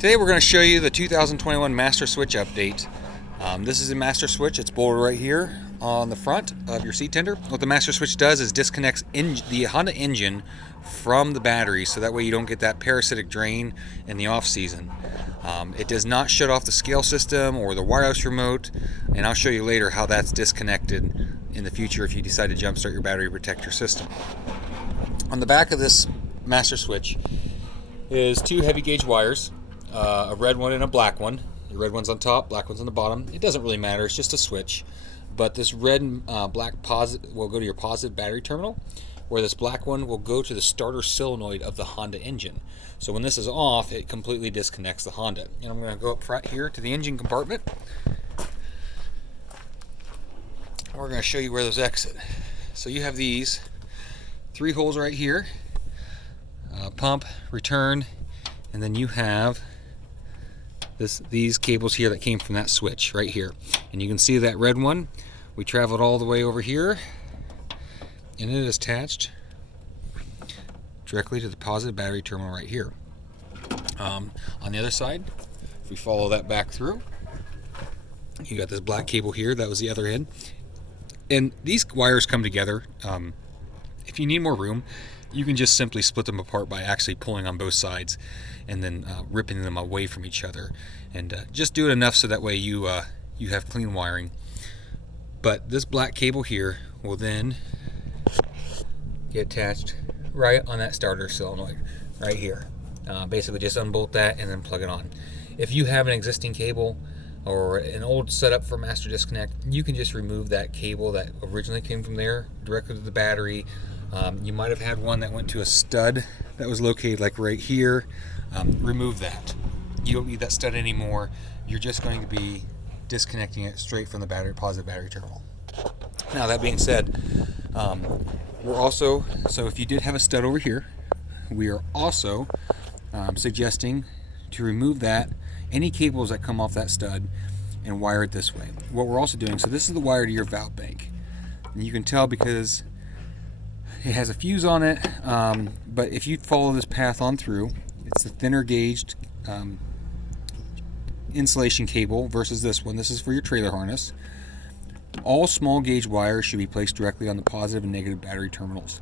Today we're going to show you the 2021 Master Switch update. This is a Master Switch. It's bolted right here on the front of your seat tender. What the Master Switch does is disconnects the Honda engine from the battery, so that way you don't get that parasitic drain in the off season. It does not shut off the scale system or the wireless remote, and I'll show you later how that's disconnected in the future if you decide to jumpstart your battery to protect your system. On the back of this Master Switch is two heavy gauge wires. A red one and a black one. The red one's on top, black one's on the bottom. It doesn't really matter, it's just a switch. But this red and black positive will go to your positive battery terminal, where this black one will go to the starter solenoid of the Honda engine. So when this is off, it completely disconnects the Honda. And I'm going to go up front here to the engine compartment. We're going to show you where those exit. So you have these three holes right here, pump, return, and then you have these cables here that came from that switch right here. And you can see that red one, we traveled all the way over here, and it is attached directly to the positive battery terminal right here. On the other side, if we follow that back through, you got this black cable here, that was the other end. And these wires come together. If you need more room, you can just simply split them apart by actually pulling on both sides and then ripping them away from each other. And just do it enough so that way you have clean wiring. But this black cable here will then get attached right on that starter solenoid right here. Basically just unbolt that and then plug it on. If you have an existing cable or an old setup for master disconnect, you can just remove that cable that originally came from there directly to the battery. You might have had one that went to a stud that was located like right here. Remove that. You don't need that stud anymore. You're just going to be disconnecting it straight from the positive battery terminal. Now that being said, we're also, so if you did have a stud over here, we are also suggesting to remove that, any cables that come off that stud, and wire it this way. What we're also doing, so this is the wire to your valve bank. And you can tell because it has a fuse on it, but if you follow this path on through, it's the thinner gauged insulation cable versus this one. This is for your trailer harness. All small gauge wires should be placed directly on the positive and negative battery terminals.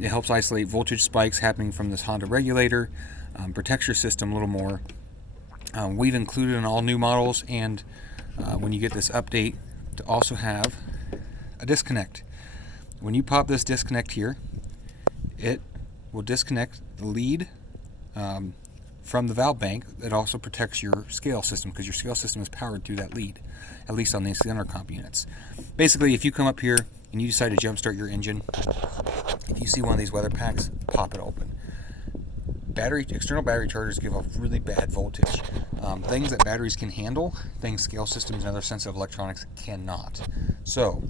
It helps isolate voltage spikes happening from this Honda regulator, protects your system a little more. We've included in all new models, and when you get this update, to also have a disconnect. When you pop this disconnect here, it will disconnect the lead from the valve bank. It also protects your scale system because your scale system is powered through that lead, at least on these Intercomp units. Basically, if you come up here and you decide to jumpstart your engine, if you see one of these weather packs, pop it open. External battery chargers give off really bad voltage. Things that batteries can handle, things scale systems and other sensitive electronics cannot. So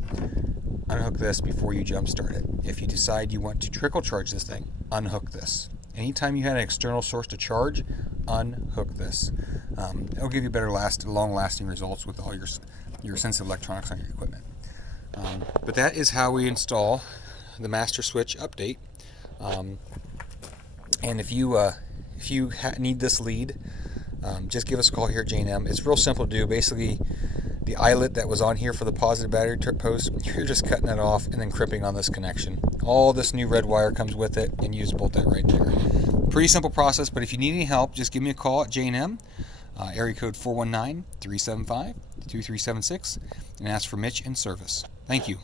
unhook this before you jumpstart it. If you decide you want to trickle charge this thing, unhook this. Anytime you had an external source to charge, unhook this. It'll give you better long-lasting results with all your sensitive electronics on your equipment. But that is how we install the Master Switch update. And if you need this lead, just give us a call here at J&M. It's real simple to do. Basically, the eyelet that was on here for the positive battery post, you're just cutting that off and then crimping on this connection. All this new red wire comes with it, and you just bolt that right there. Pretty simple process, but if you need any help, just give me a call at J&M, area code 419-375-2376, and ask for Mitch in service. Thank you.